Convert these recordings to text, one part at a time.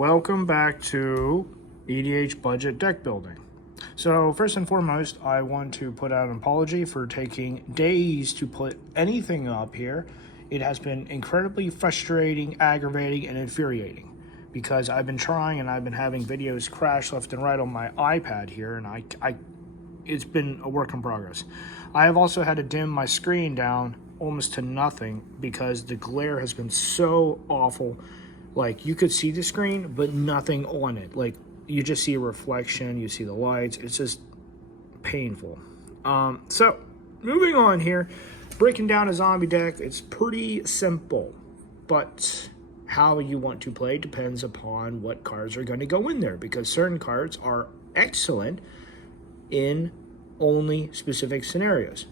Welcome back to EDH budget deck building. So first and foremost, I want to put out an apology for taking days to put anything up here. It has been incredibly frustrating, aggravating, and infuriating because I've been trying and I've been having videos crash left and right on my iPad here, and it's been a work in progress. I have also had to dim my screen down almost to nothing because the glare has been so awful. Like, you could see the screen, but nothing on it. Like, you just see a reflection, you see the lights. It's just painful. So, moving on here, breaking down a zombie deck, it's pretty simple. But how you want to play depends upon what cards are going to go in there, because certain cards are excellent in only specific scenarios.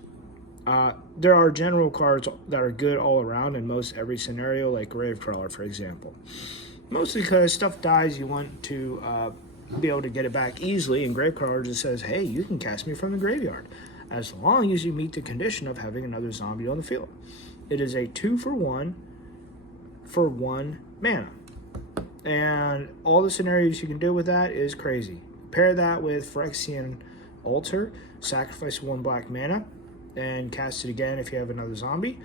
There are general cards that are good all around in most every scenario, like Gravecrawler, for example. Mostly because stuff dies, you want to be able to get it back easily, and Gravecrawler just says, hey, you can cast me from the graveyard, as long as you meet the condition of having another zombie on the field. It is a 2-for-1 for 1 mana. And all the scenarios you can do with that is crazy. Pair that with Phyrexian Altar, sacrifice 1 black mana, and cast it again if you have another zombie.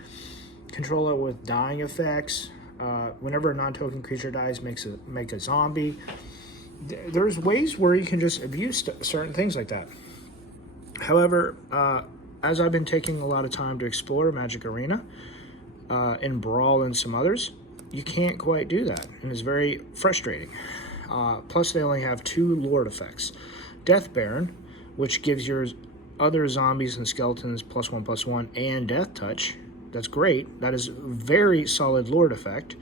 Control it with dying effects. Whenever a non-token creature dies, make a zombie. There's ways where you can just abuse certain things like that. However, as I've been taking a lot of time to explore Magic Arena, and Brawl and some others, you can't quite do that, and it's very frustrating. Plus, they only have 2 Lord effects. Death Baron, which gives your other zombies and skeletons +1/+1 and deathtouch. That's great. That is a very solid Lord effect.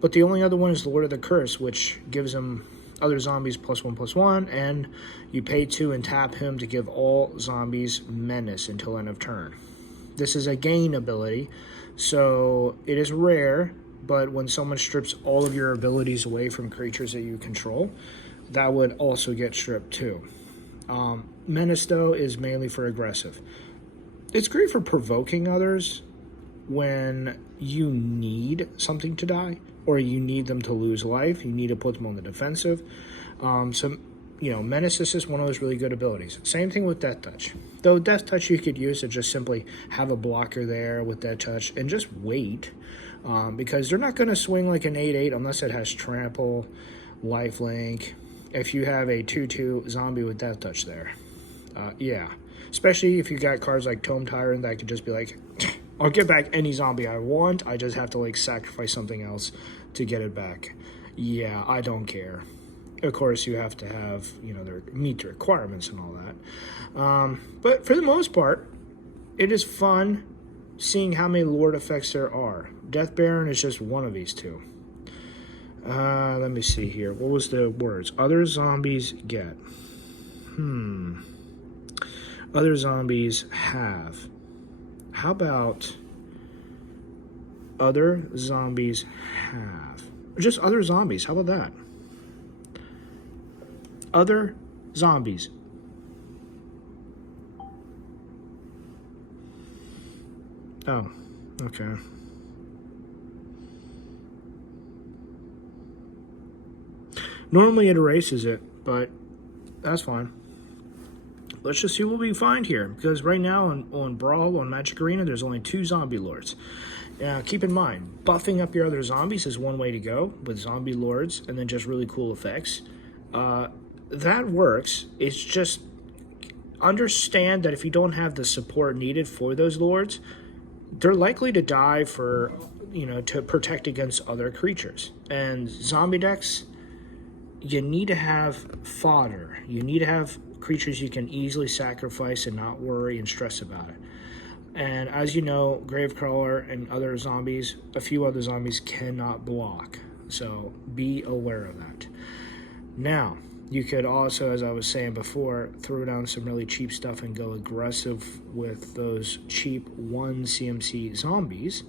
But the only other one is Lord of the Curse, which gives them other zombies +1/+1, and you pay 2 and tap him to give all zombies menace until end of turn. This is a gain ability, so it is rare, but when someone strips all of your abilities away from creatures that you control, that would also get stripped too. Menace, though, is mainly for aggressive. It's great for provoking others when you need something to die, or you need them to lose life. You need to put them on the defensive. Menace is just one of those really good abilities. Same thing with deathtouch. Though deathtouch you could use to just simply have a blocker there with deathtouch and just wait, because they're not going to swing like an 8/8 unless it has trample, lifelink. If you have a 2/2 zombie with deathtouch there. Yeah, especially if you got cards like Tome Tyrant that could just be like, I'll get back any zombie I want, I just have to like sacrifice something else to get it back. Yeah, I don't care. Of course, you have to have, meet the requirements and all that. But for the most part, it is fun seeing how many Lord effects there are. Death Baron is just one of these 2. Let me see here. What was the words? Other zombies get. Other zombies have. How about other zombies have? Just other zombies. How about that? Other zombies. Oh, okay. Normally it erases it, but that's fine. Let's just see what we find here, because right now on Brawl, on Magic Arena, there's only 2 zombie lords. Keep in mind, buffing up your other zombies is one way to go, with zombie lords and then just really cool effects. That works. It's just understand that if you don't have the support needed for those lords, they're likely to die for, to protect against other creatures. And zombie decks, you need to have fodder. You need to have creatures you can easily sacrifice and not worry and stress about it. And as you know, Gravecrawler and other zombies, a few other zombies cannot block. So be aware of that. Now, you could also, as I was saying before, throw down some really cheap stuff and go aggressive with those cheap 1 CMC zombies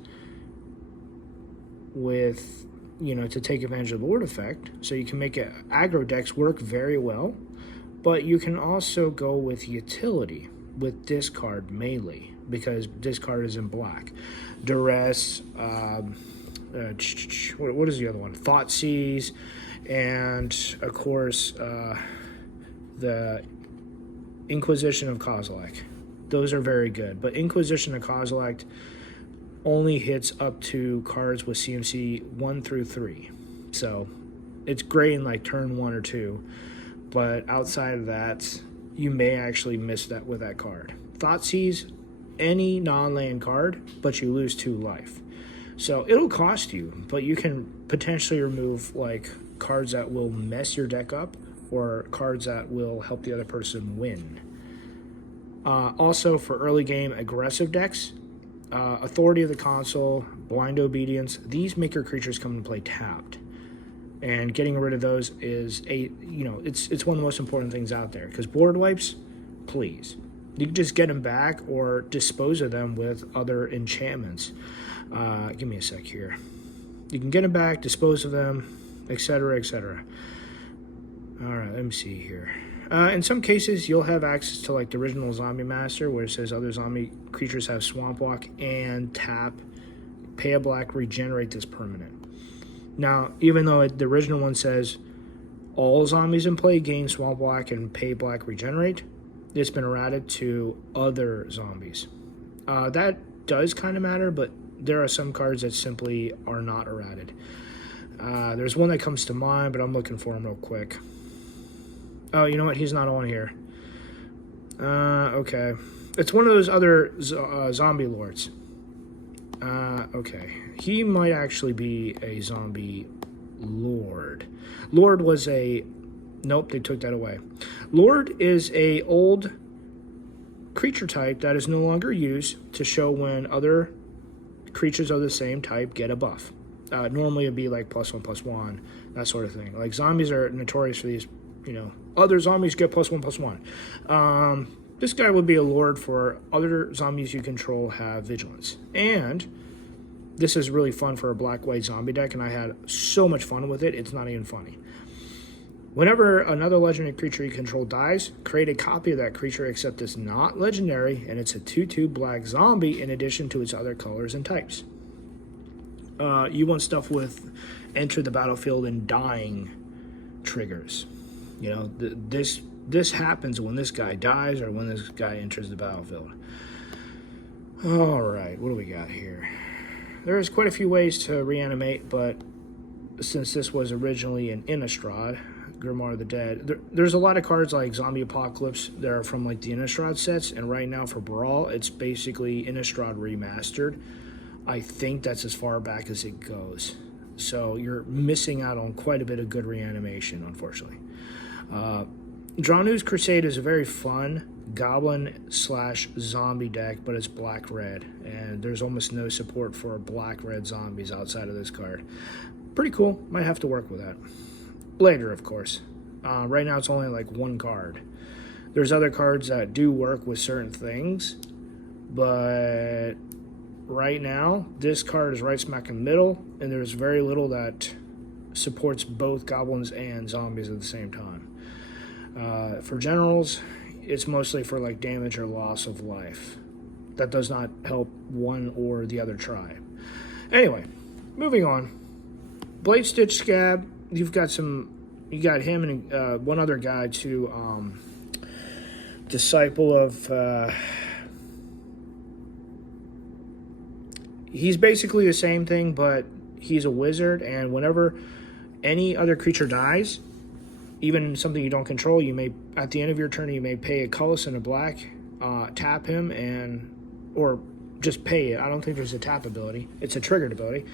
with, to take advantage of the Lord effect. So you can make aggro decks work very well. But you can also go with utility, with discard mainly, because discard is in black. Duress, what is the other one? Thoughtseize, and of course the Inquisition of Kozilek. Those are very good, but Inquisition of Kozilek only hits up to cards with CMC 1 through 3. So it's great in like turn 1 or 2, but outside of that, you may actually miss that with that card. Thoughtseize, any non-land card, but you lose 2 life. So it'll cost you, but you can potentially remove like cards that will mess your deck up or cards that will help the other person win. Also for early game aggressive decks, Authority of the Console, Blind Obedience, these make your creatures come into play tapped. And getting rid of those is it's one of the most important things out there, because board wipes, please. You can just get them back or dispose of them with other enchantments. Give me a sec here. You can get them back, dispose of them, etc., etc. All right, let me see here. In some cases, you'll have access to like the original Zombie Master, where it says other zombie creatures have Swamp Walk and tap, pay a black, regenerate this permanent. Now, even though the original one says all zombies in play gain Swamp Walk and pay black, regenerate, it's been errated to other zombies. That does kind of matter, but there are some cards that simply are not errated. There's one that comes to mind, but I'm looking for him real quick. Oh, you know what? He's not on here. Okay. It's one of those other zombie lords. Okay. He might actually be a zombie lord. Lord was a... Nope, they took that away. Lord is a old creature type that is no longer used to show when other creatures of the same type get a buff. Normally it'd be like +1/+1, that sort of thing. Like zombies are notorious for these, other zombies get +1/+1. This guy would be a lord for other zombies you control have vigilance. And this is really fun for a black-white zombie deck, and I had so much fun with it, it's not even funny. Whenever another legendary creature you control dies, create a copy of that creature except it's not legendary, and it's a 2/2 black zombie in addition to its other colors and types. You want stuff with enter the battlefield and dying triggers. This happens when this guy dies or when this guy enters the battlefield. All right, what do we got here? There's quite a few ways to reanimate, but since this was originally an Innistrad, Grimoire of the Dead, there's a lot of cards like Zombie Apocalypse that are from like the Innistrad sets, and right now for Brawl, it's basically Innistrad remastered. I think that's as far back as it goes. So you're missing out on quite a bit of good reanimation, unfortunately. Dranu's Crusade is a very fun goblin/zombie deck, but it's black-red, and there's almost no support for black-red zombies outside of this card. Pretty cool. Might have to work with that. Later, of course. Right now it's only like one card. There's other cards that do work with certain things, but right now this card is right smack in the middle, and there's very little that supports both goblins and zombies at the same time. For generals, it's mostly for like damage or loss of life. That does not help one or the other tribe. Anyway, moving on. Blade Stitch Scab, you got him and one other guy too, Disciple of, he's basically the same thing, but he's a wizard, and whenever any other creature dies, even something you don't control, you may, at the end of your turn, you may pay a colorless and a black, tap him, or just pay it. I don't think there's a tap ability. It's a triggered ability.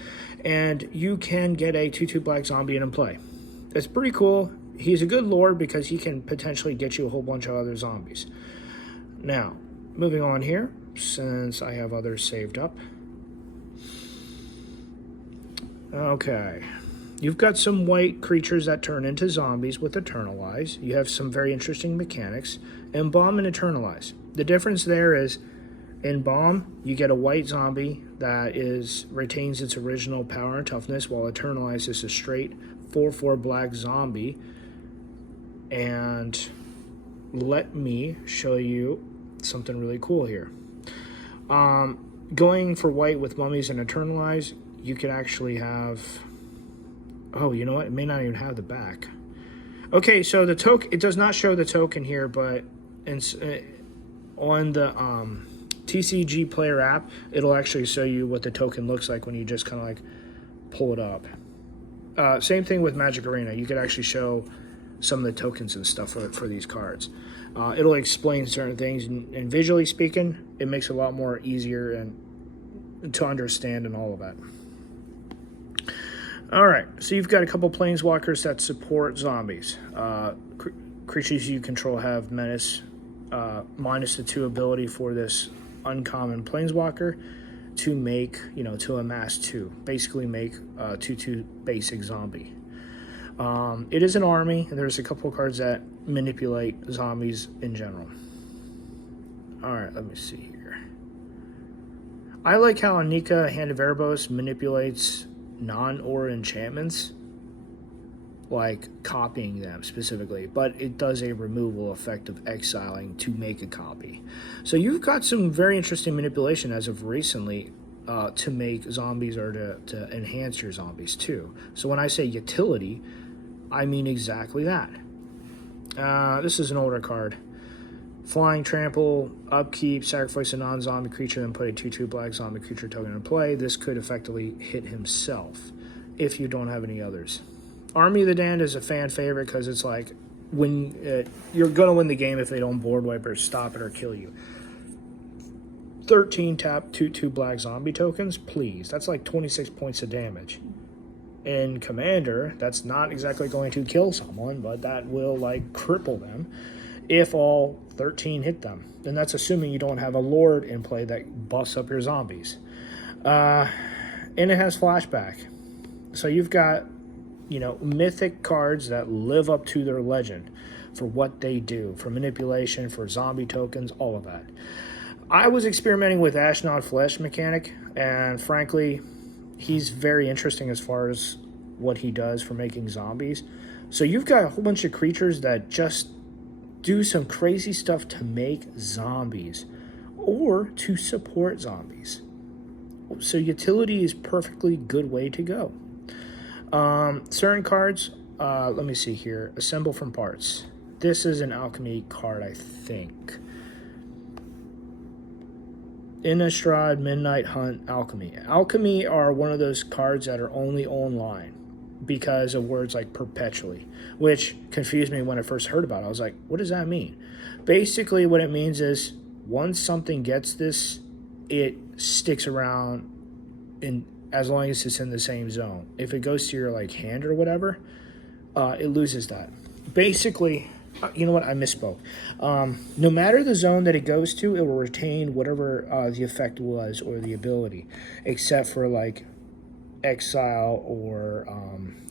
And you can get a 2/2 black zombie in play. It's pretty cool. He's a good lord because he can potentially get you a whole bunch of other zombies. Now, moving on here, since I have others saved up. Okay. You've got some white creatures that turn into zombies with Eternalize. You have some very interesting mechanics. Embalm and Eternalize. The difference there is, in Bomb, you get a white zombie that retains its original power and toughness, while Eternalize is a straight 4/4 black zombie. And let me show you something really cool here. Going for white with Mummies and Eternalize, you could actually have, oh, you know what? It may not even have the back. Okay, so the token, it does not show the token here, but on the TCG Player app, it'll actually show you what the token looks like when you just kind of like pull it up. Same thing with Magic Arena. You could actually show some of the tokens and stuff for these cards. It'll explain certain things, and visually speaking, it makes it a lot more easier and to understand and all of that. All right, so you've got a couple planeswalkers that support zombies. Creatures you control have menace, minus the 2 ability for this uncommon planeswalker to make, to amass 2. Basically make a 2/2 basic zombie. It is an army, and there's a couple of cards that manipulate zombies in general. All right, let me see here. I like how Anika, Hand of Erebos, manipulates non-aura enchantments, like copying them specifically, but it does a removal effect of exiling to make a copy. So you've got some very interesting manipulation as of recently to make zombies or to enhance your zombies too. So when I say utility, I mean exactly that. This is an older card. Flying, trample, upkeep, sacrifice a non-zombie creature, then put a 2/2 black zombie creature token in play. This could effectively hit himself if you don't have any others. Army of the Damned is a fan favorite because it's like when you're going to win the game if they don't board wipe or stop it or kill you. 13 tap 2/2 black zombie tokens, please. That's like 26 points of damage. In Commander, that's not exactly going to kill someone, but that will like cripple them if all 13 hit them. And that's assuming you don't have a Lord in play that busts up your zombies. And it has flashback. So you've got, mythic cards that live up to their legend for what they do, for manipulation, for zombie tokens, all of that. I was experimenting with Ashnod Flesh mechanic, and frankly, he's very interesting as far as what he does for making zombies. So you've got a whole bunch of creatures that just do some crazy stuff to make zombies or to support zombies. So utility is perfectly good way to go. Certain cards, let me see here. Assemble from parts. This is an alchemy card, I think. Innistrad, Midnight Hunt, Alchemy. Alchemy are one of those cards that are only online because of words like perpetually, which confused me when I first heard about it. I was like, what does that mean? Basically, what it means is once something gets this, it sticks around in as long as it's in the same zone. If it goes to your hand or whatever, it loses that. Basically, you know what? I misspoke. No matter the zone that it goes to, it will retain whatever the effect was or the ability, except for exile or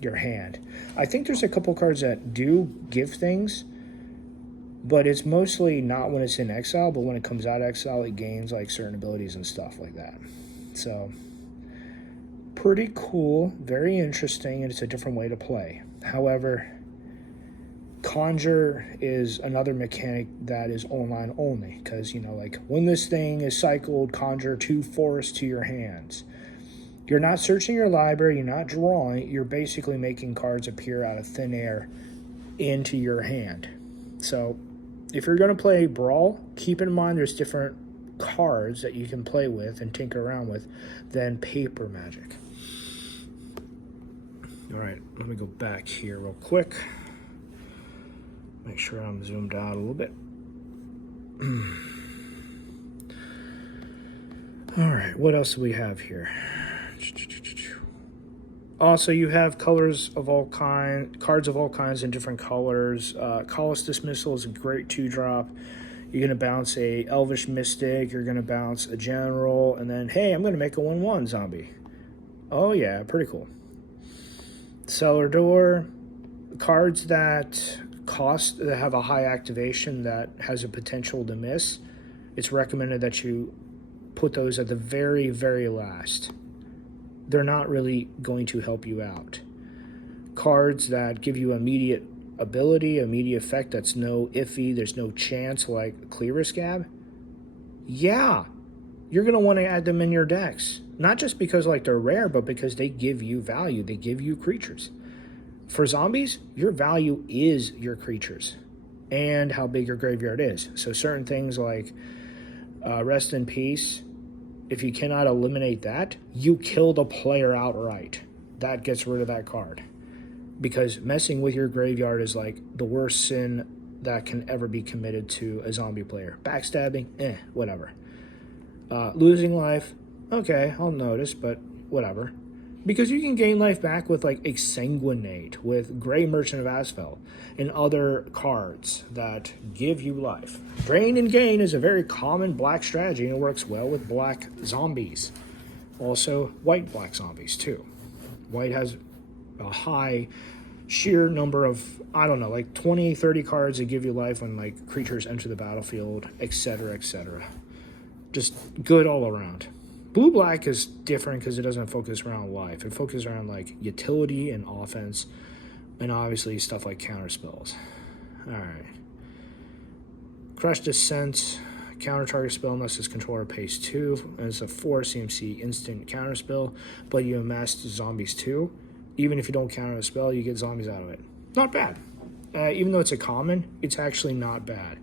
your hand. I think there's a couple cards that do give things, but it's mostly not when it's in exile, but when it comes out of exile, it gains certain abilities and stuff like that. So pretty cool, very interesting, and it's a different way to play. However, Conjure is another mechanic that is online only because, when this thing is cycled, conjure 2 forests to your hands. You're not searching your library, you're not drawing, you're basically making cards appear out of thin air into your hand. So if you're going to play Brawl, keep in mind there's different cards that you can play with and tinker around with than paper Magic. All right, let me go back here real quick. Make sure I'm zoomed out a little bit. All right, what else do we have here? Also, you have colors of all kinds, cards of all kinds in different colors. Callous Dismissal is a great 2-drop. You're going to bounce a Elvish Mystic, you're going to bounce a General, and then, hey, I'm going to make a 1/1 zombie. Oh yeah, pretty cool. Cellar Door, cards that have a high activation that has a potential to miss. It's recommended that you put those at the very, very last. They're not really going to help you out. Cards that give you immediate ability, immediate effect that's no iffy, there's no chance, like Clear Scab. Yeah, you're going to want to add them in your decks. Not just because like they're rare, but because they give you value. They give you creatures. For zombies, your value is your creatures and how big your graveyard is. So certain things like rest in peace, if you cannot eliminate that, you kill the player outright. That gets rid of that card. Because messing with your graveyard is like the worst sin that can ever be committed to a zombie player. Backstabbing, whatever. Losing life, okay, I'll notice, but whatever. Because you can gain life back with like Exsanguinate, with Grey Merchant of Asphalt, and other cards that give you life. Drain and Gain is a very common black strategy, and it works well with black zombies. Also, white black zombies too. White has a high sheer number of, I don't know, like 20, 30 cards that give you life when like creatures enter the battlefield, etc., etc. Just good all around. Blue-black is different because it doesn't focus around life. It focuses around like utility and offense, and obviously stuff like counter spells. All right. Crush Descent, counter target spell unless its controller pays 2, and it's a 4 CMC instant counter spell, but you amass zombies too. Even if you don't counter the spell, you get zombies out of it. Not bad. Even though it's a common, it's actually not bad.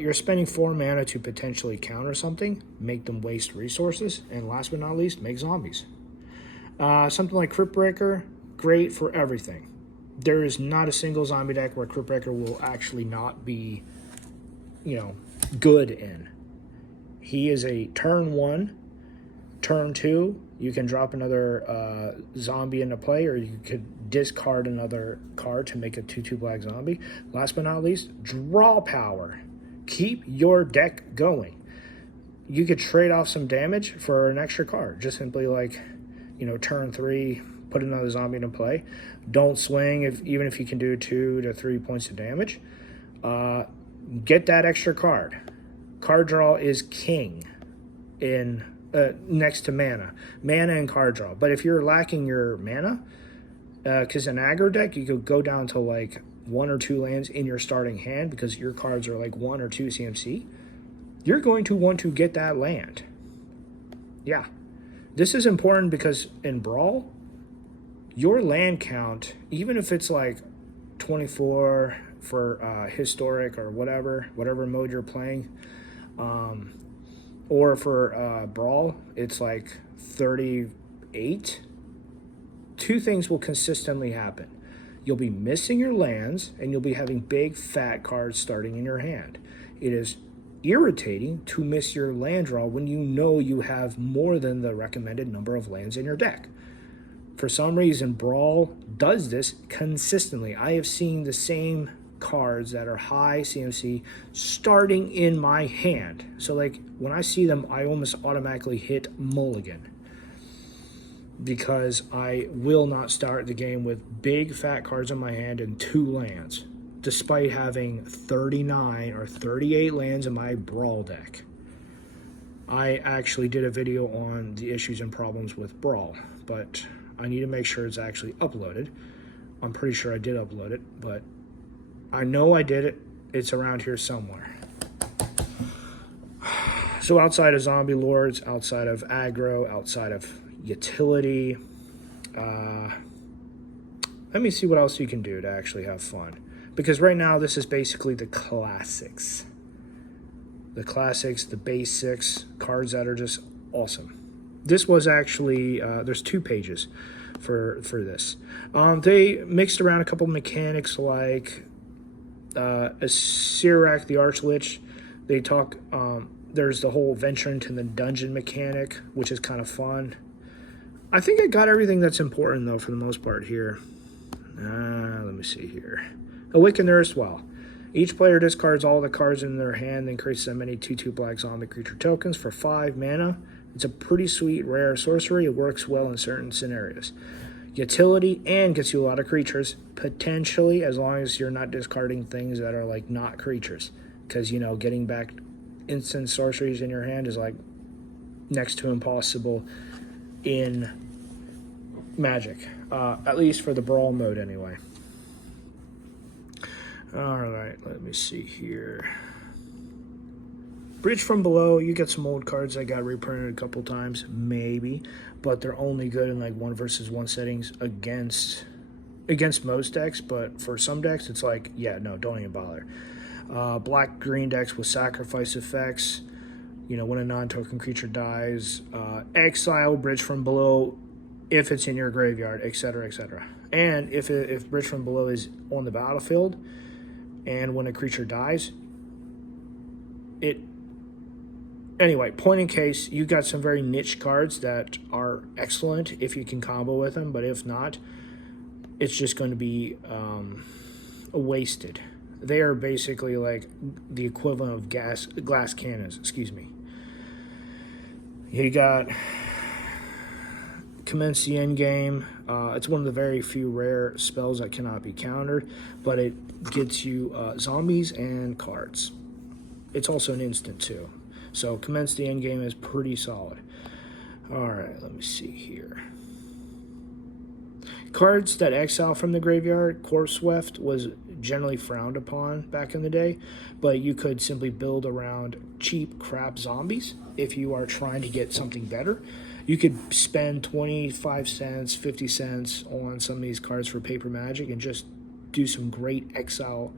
You're spending 4 mana to potentially counter something, make them waste resources, and last but not least, make zombies. Something like Crypt Breaker, great for everything. There is not a single zombie deck where Crypt Breaker will actually not be, good in. He is a turn 1, turn 2, you can drop another zombie into play, or you could discard another card to make a 2/2 black zombie. Last but not least, draw power. Keep your deck going. You could trade off some damage for an extra card. Just simply like, turn 3, put another zombie into play. Don't swing even if you can do 2 to 3 points of damage. Get that extra card. Card draw is king in next to mana and card draw. But if you're lacking your mana, because in aggro deck you could go down to like 1 or 2 lands in your starting hand because your cards are like 1 or 2 CMC, you're going to want to get that land. Yeah. This is important because in Brawl, your land count, even if it's like 24 for historic or whatever mode you're playing, or for Brawl, it's like 38. 2 things will consistently happen. You'll be missing your lands, and you'll be having big, fat cards starting in your hand. It is irritating to miss your land draw when you know you have more than the recommended number of lands in your deck. For some reason, Brawl does this consistently. I have seen the same cards that are high CMC starting in my hand. So like when I see them, I almost automatically hit mulligan, because I will not start the game with big fat cards in my hand and 2 lands, despite having 39 or 38 lands in my Brawl deck. I actually did a video on the issues and problems with Brawl, but I need to make sure it's actually uploaded. I'm pretty sure I did upload it, but I know I did it. It's around here somewhere. So outside of Zombie Lords, outside of aggro, outside of utility, let me see what else you can do to actually have fun, because right now this is basically the classics, the basics, cards that are just awesome. This was actually there's 2 pages for this. They mixed around a couple mechanics like Sirak the Archlich. They talk there's the whole venture into the dungeon mechanic, which is kind of fun. I think I got everything that's important, though, for the most part here. Let me see here. Awaken the Erstwhile. Each player discards all the cards in their hand and creates as many 2/2 black zombie creature tokens for 5 mana. It's a pretty sweet rare sorcery. It works well in certain scenarios. Utility, and gets you a lot of creatures, potentially, as long as you're not discarding things that are like not creatures. Because, getting back instant sorceries in your hand is like next to impossible in Magic, at least for the Brawl mode anyway. All right, let me see here. Bridge from Below, you get some old cards that got reprinted a couple times, maybe, but they're only good in like 1 versus 1 settings against most decks, but for some decks, it's like, yeah, no, don't even bother. Black-green decks with sacrifice effects, when a non-token creature dies, exile Bridge from Below if it's in your graveyard, etc., etc. And if Bridge from Below is on the battlefield, and when a creature dies, Anyway, point in case, you got some very niche cards that are excellent if you can combo with them, but if not, it's just going to be wasted. They are basically like the equivalent of glass cannons, excuse me. You got Commence the Endgame. It's one of the very few rare spells that cannot be countered, but it gets you zombies and cards. It's also an instant too. So Commence the Endgame is pretty solid. Alright, let me see here. Cards that exile from the graveyard, Corpse Weft was generally frowned upon back in the day, but you could simply build around cheap crap zombies if you are trying to get something better. You could spend 25 cents, 50 cents on some of these cards for paper magic and just do some great exile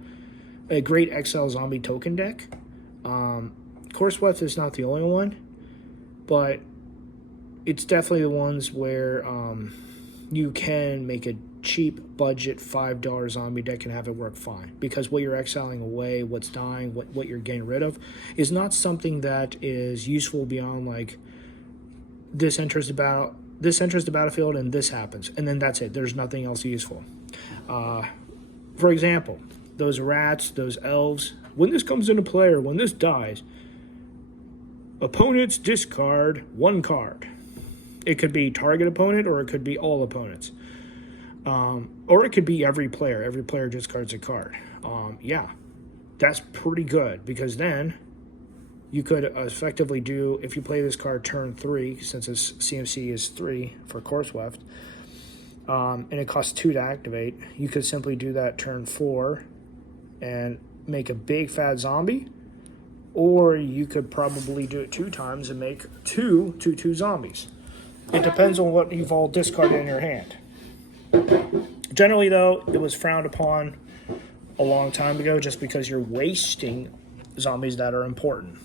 zombie token deck. Corpse Weft is not the only one, but it's definitely the ones where you can make a cheap budget $5 zombie deck and have it work fine, because what you're exiling away, what's dying, what you're getting rid of is not something that is useful beyond like this enters the battlefield and this happens, and then that's it. There's nothing else useful. For example, those rats, those elves, when this comes into play or when this dies, opponents discard 1 card. It could be target opponent, or it could be all opponents. Or it could be every player. Every player discards a card. Yeah, that's pretty good, because then you could effectively do, if you play this card turn 3, since its CMC is 3 for Corpse Weft, and it costs 2 to activate, you could simply do that turn 4 and make a big fat zombie, or you could probably do it 2 times and make 2 2/2 zombies. It depends on what you've all discarded in your hand. Generally, though, it was frowned upon a long time ago just because you're wasting zombies that are important.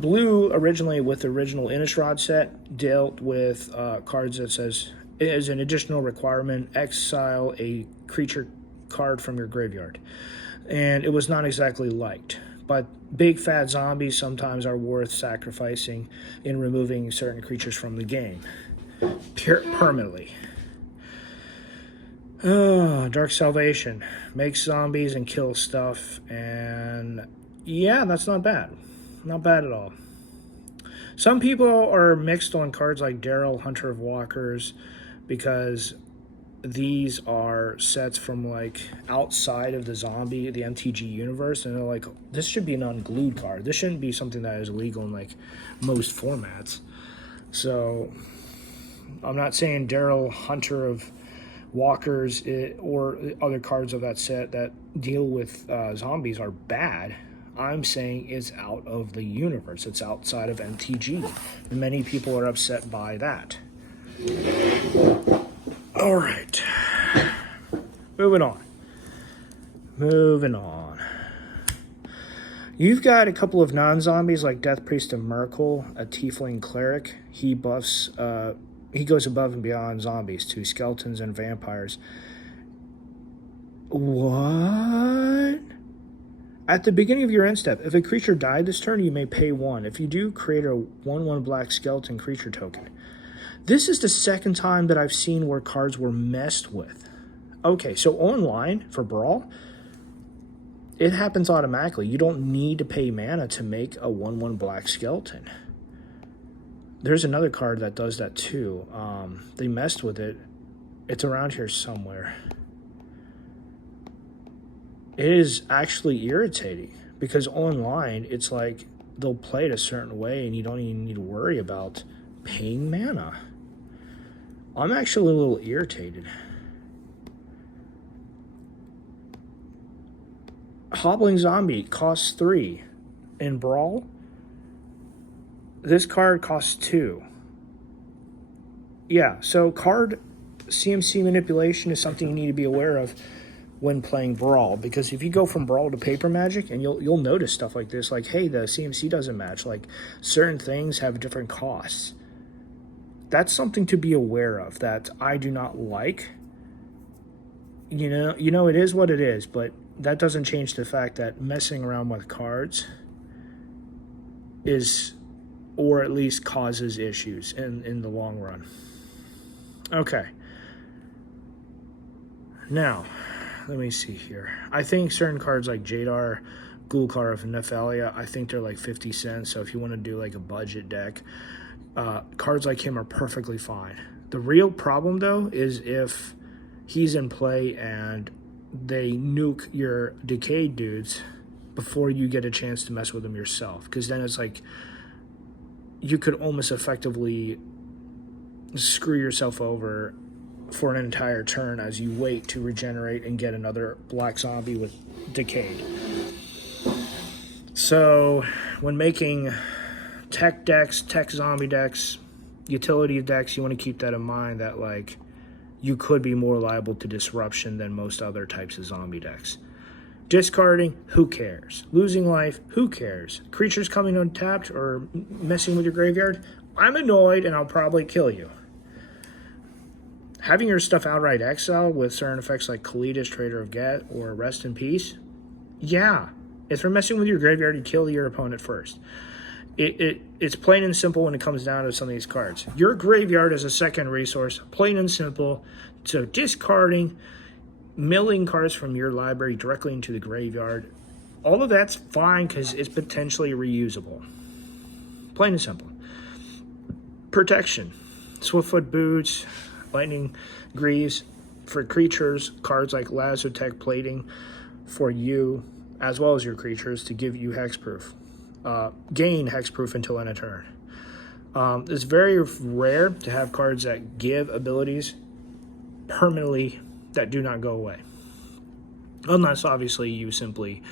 Blue, originally with the original Innistrad set, dealt with cards that says, as an additional requirement, exile a creature card from your graveyard. And it was not exactly liked. But big fat zombies sometimes are worth sacrificing in removing certain creatures from the game permanently. Dark Salvation makes zombies and kills stuff, and yeah, that's not bad. Not bad at all. Some people are mixed on cards like Daryl, Hunter of Walkers, because these are sets from like outside of the MTG universe, and they're like, this should be an unglued card. This shouldn't be something that is illegal in like most formats. So I'm not saying Daryl, Hunter of Walkers, or other cards of that set that deal with zombies are bad. I'm saying it's out of the universe. It's outside of MTG. And many people are upset by that. All right, moving on. You've got a couple of non-zombies like Death Priest of Merkle, a Tiefling Cleric. He buffs, he goes above and beyond zombies to skeletons and vampires. What? At the beginning of your end step, if a creature died this turn, you may pay 1. If you do, create a 1/1 black skeleton creature token. This is the second time that I've seen where cards were messed with. Okay, so online for Brawl, it happens automatically. You don't need to pay mana to make a 1/1 black skeleton. There's another card that does that too. They messed with it. It's around here somewhere. It is actually irritating, because online it's like they'll play it a certain way and you don't even need to worry about paying mana. I'm actually a little irritated. Hobbling Zombie costs 3. in Brawl, this card costs 2. Yeah, so card CMC manipulation is something you need to be aware of when playing Brawl, because if you go from Brawl to Paper Magic, and you'll notice stuff like this, like, hey, the CMC doesn't match, like certain things have different costs. That's something to be aware of that I do not like. You know, it is what it is, but that doesn't change the fact that messing around with cards is, or at least causes issues in the long run. Okay. Now, let me see here. I think certain cards like Jadar, Gulkar, and Nephalia, I think they're like 50 cents. So if you want to do like a budget deck, cards like him are perfectly fine. The real problem, though, is if he's in play and they nuke your decayed dudes before you get a chance to mess with them yourself. Because then it's like you could almost effectively screw yourself over for an entire turn as you wait to regenerate and get another black zombie with decayed. So when making tech decks, tech zombie decks, utility decks, you want to keep that in mind, that like you could be more liable to disruption than most other types of zombie decks. Discarding, who cares? Losing life, who cares? Creatures coming untapped or messing with your graveyard, I'm annoyed and I'll probably kill you. Having your stuff outright exiled with certain effects like Kalidas, Trader of Get, or Rest in Peace, yeah. If they're messing with your graveyard, you kill your opponent first. It's plain and simple when it comes down to some of these cards. Your graveyard is a second resource, plain and simple. So discarding, milling cards from your library directly into the graveyard, all of that's fine because it's potentially reusable. Plain and simple. Protection. Swiftfoot Boots, Lightning Greaves for creatures, cards like Lazotech Plating for you, as well as your creatures, to give you hexproof. Gain hexproof until end of turn. It's very rare to have cards that give abilities permanently that do not go away. Unless, obviously, you simply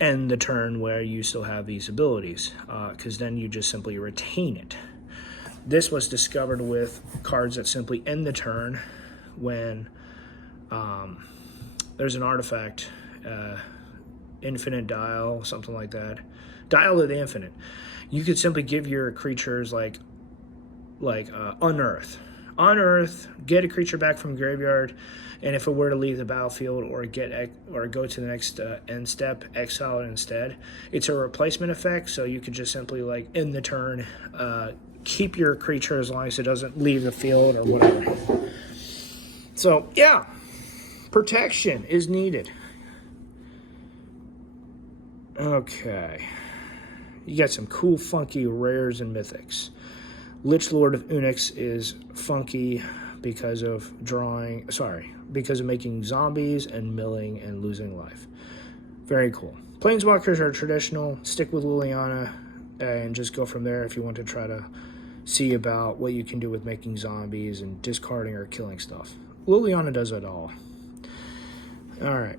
end the turn where you still have these abilities, because then you just simply retain it. This was discovered with cards that simply end the turn when there's an artifact, Infinite Dial, something like that. Dial of the Infinite. You could simply give your creatures like Unearth. Unearth, get a creature back from graveyard, and if it were to leave the battlefield or go to the next end step, exile it instead. It's a replacement effect, so you could just simply like end the turn, keep your creature as long as it doesn't leave the field or whatever. So yeah, protection is needed. Okay, you got some cool, funky rares and mythics. Lich Lord of Unix is funky because of making zombies and milling and losing life. Very cool. Planeswalkers are traditional. Stick with Liliana and just go from there if you want to try to see about what you can do with making zombies and discarding or killing stuff. Liliana does it all. Alright,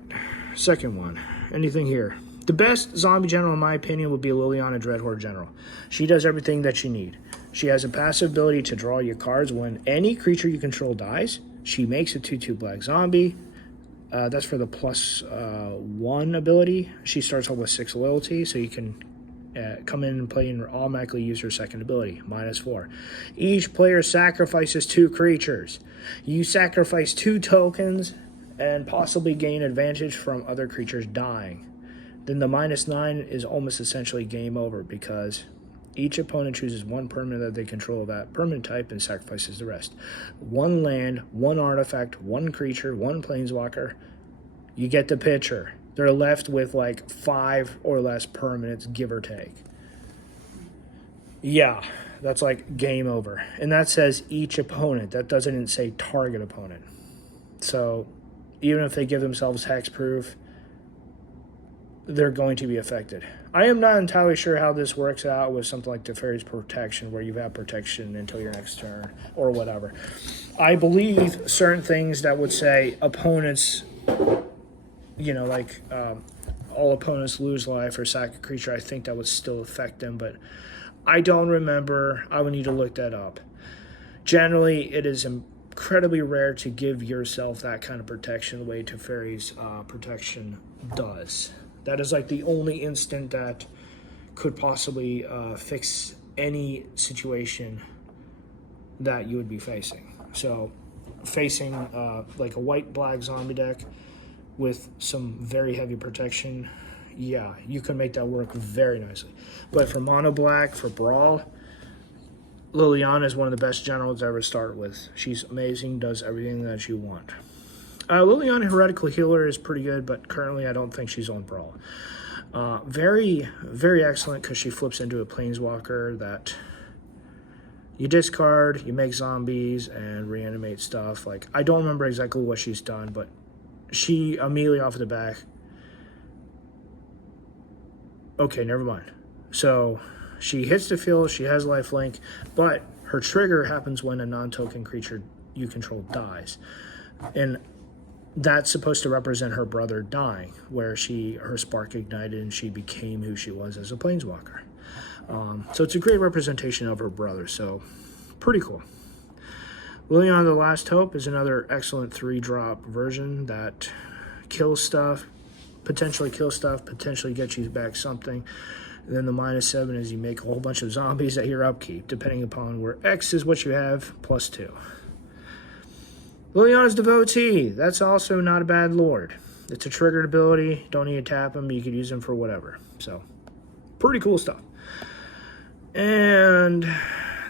second one. Anything here? The best zombie general, in my opinion, would be Liliana Dreadhorde General. She does everything that you need. She has a passive ability to draw your cards when any creature you control dies. She makes a 2/2 black zombie. That's for the +1 ability. She starts off with 6 loyalty, so you can come in and play and automatically use her second ability, -4. Each player sacrifices 2 creatures. You sacrifice 2 tokens and possibly gain advantage from other creatures dying. Then the -9 is almost essentially game over because each opponent chooses 1 permanent that they control of that permanent type and sacrifices the rest. 1 land, 1 artifact, 1 creature, 1 planeswalker. You get the picture. They're left with like 5 or less permanents, give or take. Yeah, that's like game over. And that says each opponent. That doesn't say target opponent. So even if they give themselves hexproof, they're going to be affected. I am not entirely sure how this works out with something like Teferi's Protection, where you have protection until your next turn, or whatever. I believe certain things that would say opponents, all opponents lose life or sack a creature, I think that would still affect them, but I don't remember. I would need to look that up. Generally, it is incredibly rare to give yourself that kind of protection the way Teferi's protection does. That is like the only instant that could possibly fix any situation that you would be facing. So facing like a white-black zombie deck with some very heavy protection, yeah, you can make that work very nicely. But for mono black, for Brawl, Liliana is one of the best generals to ever start with. She's amazing, does everything that you want. Liliana Heretical Healer is pretty good, but currently I don't think she's on Brawl. Very, very excellent because she flips into a Planeswalker that you discard, you make zombies, and reanimate stuff. Like, I don't remember exactly what she's done, but she immediately off the back... Okay, never mind. So she hits the field, she has lifelink, but her trigger happens when a non-token creature you control dies. And that's supposed to represent her brother dying, where her spark ignited and she became who she was as a Planeswalker. So it's a great representation of her brother, so pretty cool. Liliana the Last Hope is another excellent 3-drop version that kills stuff, potentially get you back something. And then the -7 is you make a whole bunch of zombies at your upkeep, depending upon where X is what you have, +2. Liliana's Devotee, that's also not a bad lord. It's a triggered ability, don't need to tap them, you could use them for whatever. So, pretty cool stuff. And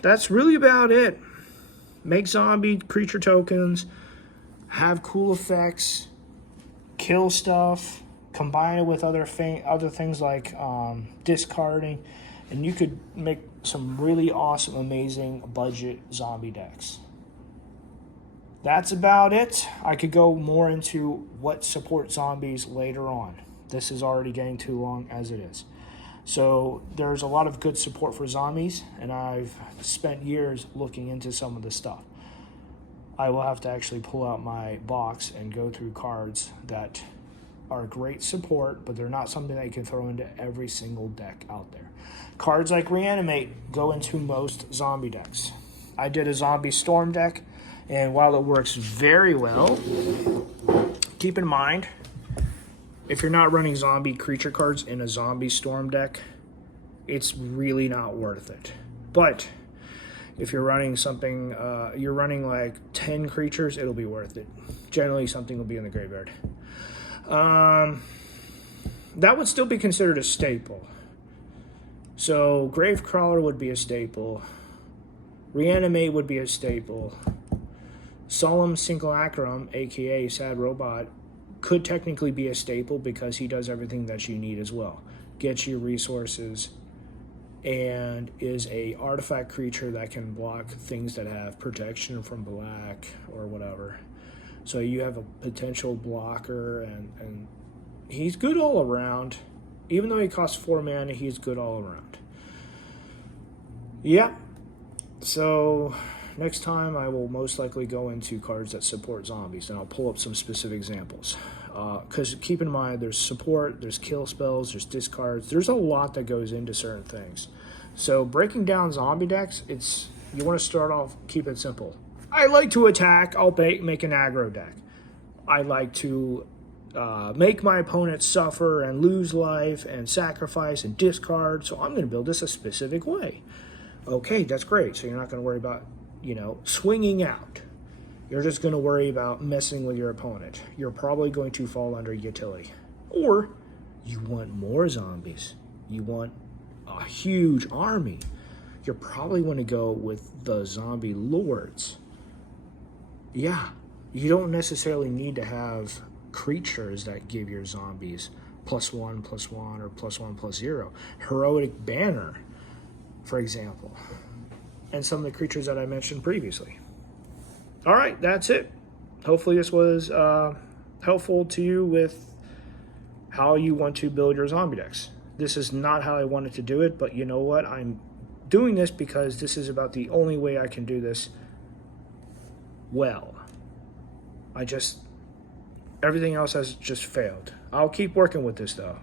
that's really about it. Make zombie creature tokens, have cool effects, kill stuff, combine it with other things like discarding, and you could make some really awesome, amazing budget zombie decks. That's about it. I could go more into what supports zombies later on. This is already getting too long as it is. So there's a lot of good support for zombies, and I've spent years looking into some of this stuff. I will have to actually pull out my box and go through cards that are great support, but they're not something that you can throw into every single deck out there. Cards like Reanimate go into most zombie decks. I did a zombie storm deck, and while it works very well, keep in mind, if you're not running zombie creature cards in a zombie storm deck, it's really not worth it. But if you're running something, you're running like 10 creatures, it'll be worth it. Generally, something will be in the graveyard. That would still be considered a staple. So Gravecrawler would be a staple. Reanimate would be a staple. Solemn Simulacrum, aka Sad Robot, could technically be a staple because he does everything that you need as well. Gets you resources and is a artifact creature that can block things that have protection from black or whatever. So you have a potential blocker, and he's good all around. Even though he costs 4 mana, he's good all around. Yeah. So next time I will most likely go into cards that support zombies, and I'll pull up some specific examples. Because keep in mind, there's support, there's kill spells, there's discards. There's a lot that goes into certain things. So breaking down zombie decks, you want to start off, keep it simple. I like to attack, I'll make an aggro deck. I like to make my opponent suffer and lose life and sacrifice and discard, so I'm going to build this a specific way. Okay, that's great. So you're not going to worry about, swinging out. You're just going to worry about messing with your opponent. You're probably going to fall under utility. Or you want more zombies. You want a huge army. You're probably going to go with the zombie lords. Yeah, you don't necessarily need to have creatures that give your zombies +1/+1 or +1/+0. Heroic Banner, for example, and some of the creatures that I mentioned previously. All right, that's it. Hopefully this was helpful to you with how you want to build your zombie decks. This is not how I wanted to do it, but you know what? I'm doing this because this is about the only way I can do this well. Everything else has just failed. I'll keep working with this though.